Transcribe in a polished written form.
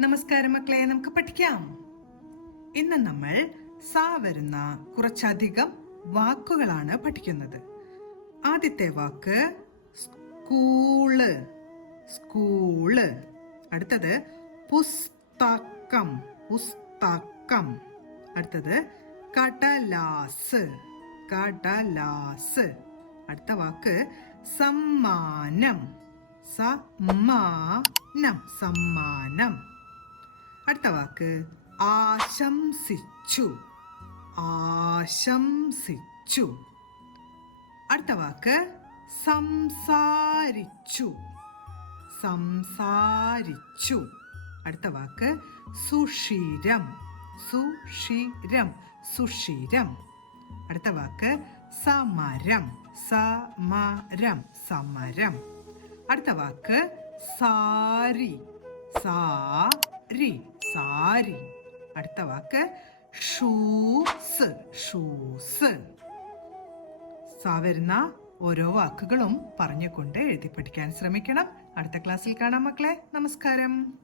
നമസ്കാരം മക്കളെ, നമുക്ക് പഠിക്കാം. ഇന്ന് നമ്മൾ സ വരുന്ന കുറച്ചധികം വാക്കുകളാണ് പഠിക്കുന്നത്. ആദ്യത്തെ വാക്ക് സ്കൂള്, സ്കൂള്. അടുത്തത് പുസ്തകം, പുസ്തകം. അടുത്തത് കടലാസ്, കടലാസ്. അടുത്ത വാക്ക് സമ്മാനം, സമ്മാനം, സമ്മാനം. അടുത്ത വാക്ക് ആശംസിച്ചു, ആശംസിച്ചു. അടുത്ത വാക്ക് സംസാരിച്ചു, സംസാരിച്ചു. അടുത്ത വാക്ക് സുഷിരം, സുഷിരം, സുഷിരം. അടുത്ത വാക്ക് സമരം, സമരം, സമരം. അടുത്ത വാക്ക് സാരി, സാരി, സാരി. അടുത്ത വാക്ക് ഷൂസ്, ഷൂസ്. വരുന്ന ഓരോ വാക്കുകളും പറഞ്ഞുകൊണ്ട് എഴുതി പഠിക്കാൻ ശ്രമിക്കണം. അടുത്ത ക്ലാസ്സിൽ കാണാം മക്കളെ. നമസ്കാരം.